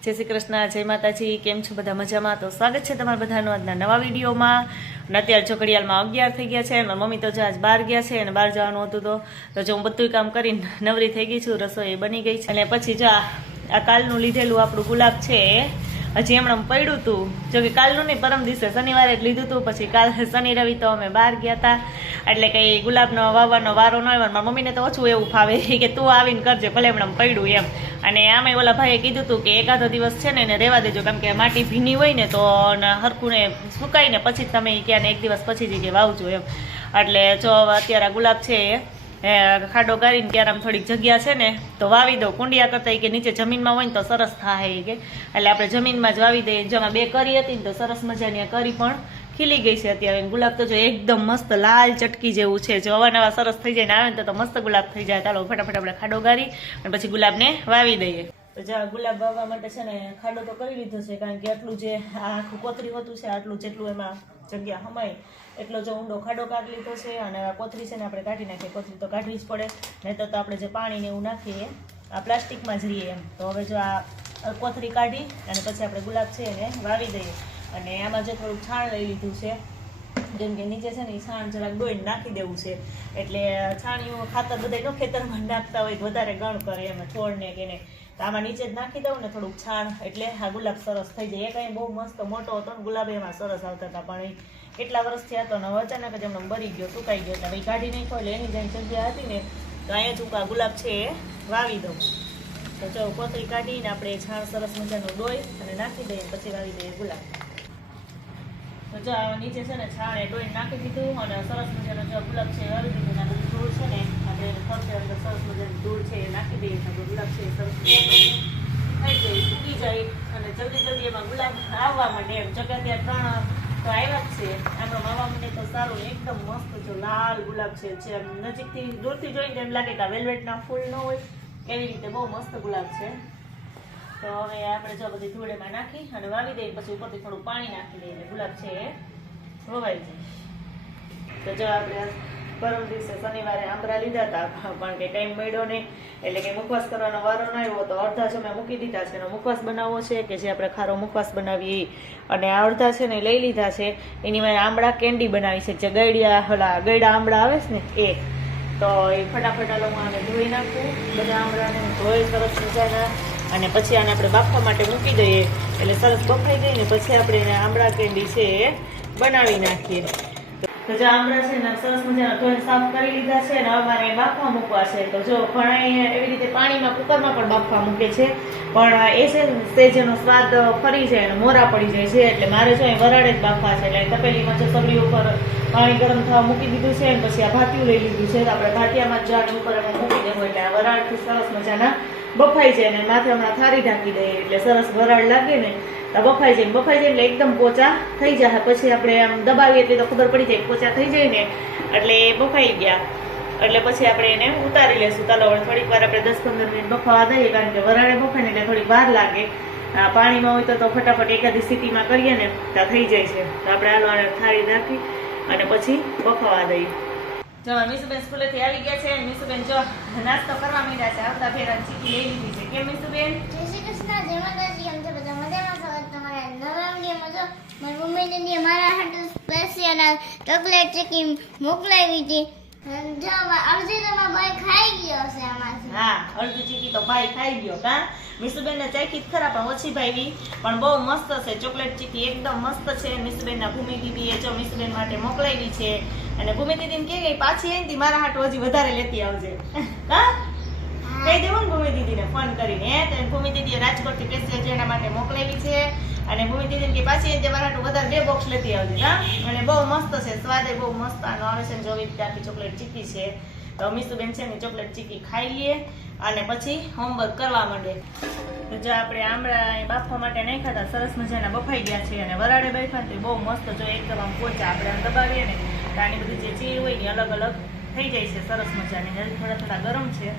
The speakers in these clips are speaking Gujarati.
જય શ્રી કૃષ્ણ, જય માતાજી, કેમ છો બધા મજામાં? તો સ્વાગત છે તમારા બધાનું આજના નવા વિડીયોમાં. અને અત્યારે ચોકડિયાલમાં અગિયાર થઈ ગયા છે અને મમ્મી તો જો આજ બહાર ગયા છે અને બહાર જવાનું હતું તો તો જો હું બધું કામ કરીને નવરી થઈ ગઈ છું, રસોઈ બની ગઈ છે. અને પછી જો આ કાલનું લીધેલું આપણું ગુલાબ છે હજી હમણાં પડ્યું હતું જો કે કાલનું નહીં, પરમ દિવસે શનિવારે જ લીધું હતું પછી કાલ શનિ રવિ તો અમે બહાર ગયા હતા એટલે કંઈ ગુલાબનો વાવવાનો વારો ન આવ્યો મારા મમ્મીને તો ઓછું એવું ફાવે કે તું આવીને કરજે, ભલે હમણાં પડ્યું એમ. અને આમે ઓલા ભાઈએ કીધું હતું કે એકાદો દિવસ છે ને એને રહેવા દેજો, કેમ કે માટી ભીની હોય ને તો હરખું ને સુકાઈને પછી તમે ક્યાં ને એક દિવસ પછી જ કે વાવજો એમ. એટલે જો અત્યારે ગુલાબ છે એ ખાડો ગાળીને ત્યારે આમ થોડીક જગ્યા છે ને, તો વાવી દો કુંડિયા કરતા કે નીચે જમીનમાં હોય ને તો સરસ થાય કે. એટલે આપણે જમીનમાં જ વાવી દઈએ. જેમાં બે કરી હતી ને તો સરસ મજાની કરી પણ ખીલી ગઈ છે અત્યારે. ગુલાબ તો જો એકદમ મસ્ત લાલ ચટકી જેવું છે. જો અવાનવા સરસ થઈ જાય ને આવે ને તો મસ્ત ગુલાબ થઈ જાય. ચાલો ફટાફટ આપણે ખાડો ગારી અને પછી ગુલાબને વાવી દઈએ. તો જા, ગુલાબ વાવવા માટે છે ને ખાડો તો કરી લીધો છે, કારણ કે આટલું જે આ આખું કોથરી હોતું છે, આટલું જેટલું એમાં જગ્યા હમાય એટલો જો ઊંડો ખાડો કાઢી લીધો છે, અને આ કોથરી છે ને આપણે કાઢી નાખીએ કોથરી તો કાઢવી જ પડે નહીં તો આપણે જે પાણી ને એવું નાખીએ, આ પ્લાસ્ટિકમાં જ રહીએ એમ. તો હવે જો આ કોથરી કાઢી, અને પછી આપણે ગુલાબ છે એને વાવી દઈએ. અને આમાં જે થોડુંક છાણ લઈ લીધું છે જેમ કે નીચે છે ને એ છાણ જરાક ડોઈને નાખી દેવું છે. એટલે છાણિયું ખાતર બધા ખેતરમાં નાખતા હોય વધારે ગણ કરે એમ છોડને કે એને તો આમાં નીચે જ નાખી દઉં ને થોડુંક છાણ, એટલે આ ગુલાબ સરસ થઈ જાય. એ કાંઈ બહુ મસ્ત મોટો હતો ને ગુલાબ એમાં સરસ આવતા હતા, પણ એ કેટલા વર્ષથી હતો ને હવે અચાનક જ એમણે બરી ગયો, સુકાઈ ગયો. એટલે ભાઈ કાઢી નાખ્યો એટલે એની જેમ જગ્યા હતી ને, તો અહીંયા ઉકા ગુલાબ છે એ વાવી દઉં. તો જો કોથળી કાઢીને આપણે છાણ સરસ મજાનો ડોઈ અને નાખી દઈએ, પછી વાવી દઈએ ગુલાબ. તો જો નીચે છે ને છાણે ડોઈને નાખી દીધું અને સરસ મજાનો જો ગુલાબ છે વાવી દીધું અને ધૂળ છે ને, આપણે ફરતે અંદર સરસ મજાની ધૂળ છે એ નાખી દઈએ તો ગુલાબ છે સરસ થઈ જાય, સૂકી જાય અને જલ્દી જલ્દી એમાં ગુલાબ આવવા માંડે એમ. જો કે ત્રણ તો આવ્યા જ છે. આવવા માંડે તો સારું એકદમ મસ્ત જો લાલ ગુલાબ છે, જે નજીકથી દૂરથી જોઈને એમ લાગે કે વેલ્વેટના ફૂલ ન હોય. એવી રીતે બહુ મસ્ત ગુલાબ છે. તો હવે આપણે જો બધી ધૂળેમાં નાખી અને વાવી દઈએ, પછી ઉપરથી થોડું પાણી નાખી દઈએ. ગુલાબ છે એ વવાઈ જાય. તો જો આપણે પરમ દિવસે શનિવારે આંબરા લીધા હતા, પણ કે ટાઈમ મળ્યો નહીં. એટલે કે મુખવાસ કરવાનો વારો ન આવ્યો તો અડધા છે મેં મૂકી દીધા છે એનો મુખવાસ બનાવવો છે કે જે આપણે ખારો મુખવાસ બનાવીએ અને આ અડધા છે ને લઈ લીધા છે. એની મારે આંબળા કેન્ડી બનાવી છે. જે ગળ્યા હલા ગળ્યા આંબળા આવે છે ને, એ. તો એ ફટાફટ હું આને ધોઈ નાખું. બધા આંબળાને ધોઈ સરસ મજાના અને પછી આને આપણે બાફવા માટે મૂકી દઈએ. એટલે સરસ બફાઈ ગઈ ને પછી આપણે એને આંબળા કેન્ડી છે એ બનાવી નાખીએ. તો જો આમળા છે ને સરસ મજાના ધોઈને સાફ કરી લીધા છે, ને હવે મારે બાફવા મૂકવા છે. તો જો ઘણા એવી રીતે પાણીમાં, કુકરમાં પણ બાફવા મૂકે છે. પણ એ છે ને તે જેનો સ્વાદ ફરી જાય અને મોરા પડી જાય છે, એટલે મારે જો અહીં વરાળે જ બાફવા છે. એટલે તપેલીમાં જો સબરી ઉપર પાણી ગરમ થવા મૂકી દીધું છે અને પછી આ ભાતિયું લઈ લીધું છે. તો આપણે ભાતિયામાં જાડ ઉપર અમે મૂકી દેવું એટલે આ વરાળથી સરસ મજાના બફાઈ જાય ને માથે હમણાં થારી ઢાંકી દઈએ એટલે સરસ વરાળ લાગે ને બફાઈ જાય બફાઈ જાય એટલે એકદમ પોચા થઈ જાય. પછી આપણે આમ દબાવીએ એટલે ખબર પડી જાય પોચા થઈ જાય ને. એટલે બફાઈ ગયા. એટલે પછી આપણે એને ઉતારી લેશું. ચાલો થોડીક વાર આપણે દસ પંદર મિનિટ બફાવા દઈએ, કારણ કે વરાળે બફાય ને એટલે થોડીક વાર લાગે. પાણીમાં હોય તો ફટાફટ એકાદી સ્થિતિમાં કરીએ ને, તો થઈ જાય છે. તો આપણે આલો આને થાળી નાખી અને પછી બફાવા દઈએ. જો મીસુબેન સ્કૂલેથી આવી ગયા છે. મીસુબેન, જો, નાસ્તો કરવા માંડ્યા છે. આવતા ફેરા ચીકી લઈ લીધી છે. કેમ મીસુબેન? જય શ્રી કૃષ્ણ. જય માતાજી. કેમ બધા તમારા નવા મારી મમ્મીને ને મારા હાટુ સ્પેશિયલ ચોકલેટ ચીકી મોકલાવી હતી. અડધી તો ભાઈ ખાઈ ગયો છે આમાંથી. હા અડધી ચીકી તો ભાઈ ખાઈ ગયો કા? મીસુબેન ચાખી ખરા પણ ઓછી ભાવી પણ બહુ મસ્ત છે ચોકલેટ ચીકી એકદમ મસ્ત છે. મીસુબેન ના ભૂમિ દીદી એ જો મિસબેન માટે મોકલાવી છે. અને ભૂમિ દીદી કે ગઈ પાછી આવી મારા હાટ હજી વધારે લેતી આવજે. હા. કહી દેવું ને ભૂમિ દીદીને ફોન કરીને. હે તો ભૂમિ દીદીએ રાજકોટથી સ્પેશિયલ જેના માટે મોકલાવી છે. અને ભૂમિ દીદી કે પાછી જે મારા હાટુ વધારે બે બોક્સ લેતી આવજો. હા. અને બહુ મસ્ત છે સ્વાદે બહુ મસ્ત. આનો આવે છે ને જો આવી રીતે આખી ચોકલેટ ચીકી છે. તો મીસુબેન છે ને ચોકલેટ ચીકી ખાઈ લઈએ અને પછી હોમવર્ક કરવા માંડે. જો આપણે આમળા બાફવા માટે નહીં ખાતા સરસ મજાના બફાઈ ગયા છે અને વરાળે બાફા તો બહુ મસ્ત જો એકદમ આમ પોચા આપણે આમ દબાવીએ ને તો આની બધી જે ચીર હોય ને અલગ અલગ થઈ જાય છે સરસ મજાની. થોડા થોડા ગરમ છે.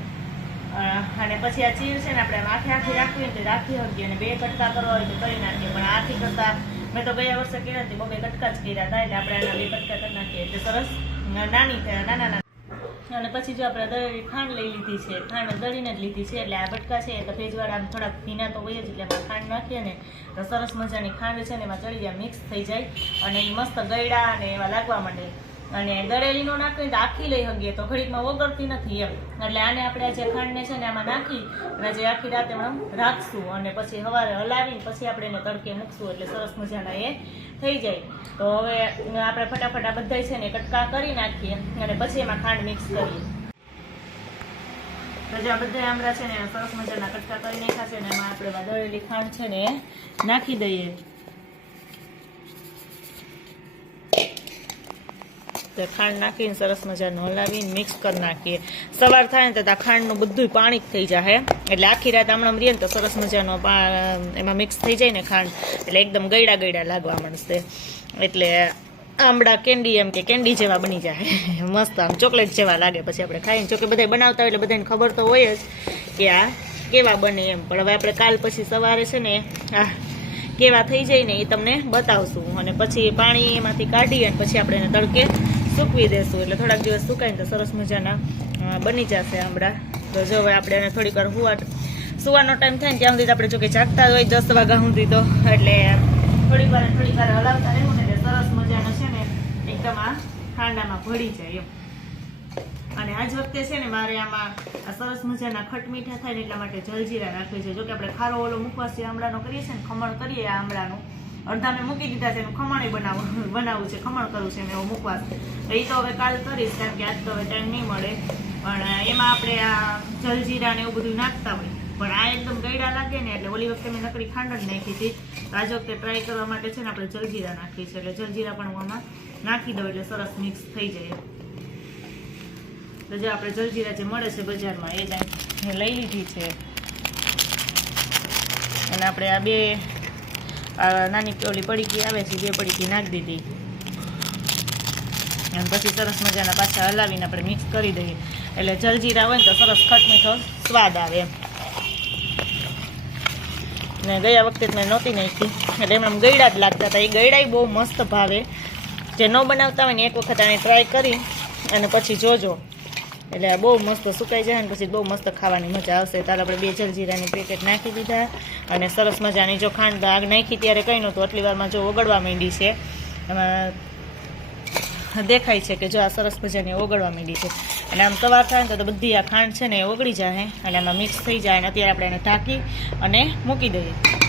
અને પછી આ ચીર છે ને આપણે આખે આખી રાખવી તો રાખી શકીએ અને બે કટકા કરવા હોય તો કરી નાખીએ. પણ આથી કરતા મેં તો ગયા વર્ષે કર્યા હતી બબે કટકા જ કર્યા હતા, એટલે આપણે આના બે કટકા કરી નાખીએ. એટલે સરસ નાની થયા નાના નાના. અને પછી જો આપણે દળેલી ખાંડ લઈ લીધી છે, ખાંડ દળીને જ લીધી છે, એટલે આ બટકા છે તો ભેજવાળા આમ થોડાક ભીના તો હોય જ, એટલે એમાં ખાંડ નાખીએ ને તો સરસ મજાની ખાંડ છે ને એમાં ચડી જાય, મિક્સ થઈ જાય. અને એ મસ્ત ગયડા અને એવા લાગવા માંડે. અને દળેલી નો નાખીએ તો આખી લઈ હગીએ, તો ઘડીકમાં ઓગળતી નથી એમ. એટલે આને આપણે આ જે ખાંડને છે ને આમાં નાખી અને જે આખી રાતે રાખશું અને પછી સવારે હલાવીને પછી આપણે એને તડકે મૂકશું એટલે સરસ મજાના એ થઈ જાય. તો હવે આપણે ફટાફટ આ બધા છે ને કટકા કરી નાખીએ અને પછી એમાં ખાંડ મિક્સ કરીએ. તો જો આ બધા આમરા છે ને સરસ મજાના કટકા કરી નાખ્યા છે ને એમાં આપણે દળેલી ખાંડ છે ને નાખી દઈએ. તો ખાંડ નાખીને સરસ મજાનું હલાવીને મિક્સ કરી નાખીએ. સવાર થાય ને તો આ ખાંડનું બધું પાણી થઈ જાય એટલે આખી રાત હમણાં રહીએ ને તો સરસ મજાનો એમાં મિક્સ થઈ જાય ને ખાંડ. એટલે એકદમ ગયડા ગયડા લાગવા માંડશે. એટલે આમળા કેન્ડી એમ કે કેન્ડી જેવા બની જાય મસ્ત આમ ચોકલેટ જેવા લાગે પછી આપણે ખાઈને જોકે બધા બનાવતા હોય એટલે બધાને ખબર તો હોય જ કે આ કેવા બને એમ. પણ હવે આપણે કાલ પછી સવારે છે ને આ કેવા થઈ જાય ને એ તમને બતાવશું. અને પછી પાણી એમાંથી કાઢીએ અને પછી આપણે એને તડકે સૂકવી દેશું એટલે થોડાક દિવસ સુકાઈને તો સરસ મજાના બની જશે આમળા. તો જો હવે આપણે એને થોડીક વાર હુવાટ સુવાનો ટાઈમ થાય ને ત્યાં સુધી આપણે જો કે જાગતા હોય દસ વાગ્યા સુધી તો. એટલે થોડીક વાર થોડીક વાર હલાવતા રહેવું ને એટલે સરસ મજાનો છે ને એકદમ આ ખાંડામાં ભળી જાય એમ. અને આજ વખતે છે ને મારે આમાં સરસ મજાના ખટ મીઠા થાય ને એટલા માટે જલજીરા રાખવી છે. જો કે આપણે ખારો ઓલો મુખવાસી આમળાનો કરીએ છીએ ને ખમણ કરીએ આ આમળાનું. અડધા મેં મૂકી દીધા છે, એનું ખમણ બનાવવું બનાવવું છે, ખમણ કરવું છે મેં એવું મૂકવાનું તો એ તો હવે કાલ કરીશ, કારણ કે આજ તો હવે ટાઈમ નહીં મળે. પણ એમાં આપણે આ જલજીરા ને એવું બધું નાખતા હોય. પણ આ એકદમ ગયડા લાગે ને એટલે ઓલી વખતે મેં નકરી ખાંડ જ નાખી હતી. તો આજ વખતે ટ્રાય કરવા માટે છે ને આપણે જલજીરા નાખીએ છીએ. એટલે જલજીરા પણ હું આમાં નાખી દઉં એટલે સરસ મિક્સ થઈ જાય. તો જે આપણે જલજીરા જે મળે છે બજારમાં, એ જ લઈ લીધી છે. અને આપણે આ બે નાની ઓલી પડીકી આવે છે બે પડીકી નાખી દીધી. અને પછી સરસ મજાના પાછા હલાવીને આપણે મિક્સ કરી દઈએ. એટલે જલજીરા હોય ને તો સરસ ખટમીઠો સ્વાદ આવે ને ગયા વખતે મેં નહોતી નાખી. એટલે એમ ગયડા જ લાગતા હતા. એ ગયડા બહુ મસ્ત ભાવે. જે ન બનાવતા હોય ને એક વખત આને ટ્રાય કરી અને પછી જોજો. એટલે આ બહુ મસ્ત સુકાઈ જાય ને પછી બહુ મસ્ત ખાવાની મજા આવશે. ત્યારે આપણે બે જલજીરાની પેકેટ નાખી દીધા અને સરસ મજાની જો ખાંડ આગ નાખી ત્યારે કંઈ નહોતું. આટલી વારમાં જો ઓગળવા માંડી છે. એમાં દેખાય છે કે જો આ સરસ મજાની ઓગળવા માંડી છે. અને આમ સવાર થાય ને તો બધી આ ખાંડ છે ને એ ઓગળી જાય અને આમાં મિક્સ થઈ જાય અને અત્યારે આપણે એને ઢાંકી અને મૂકી દઈએ.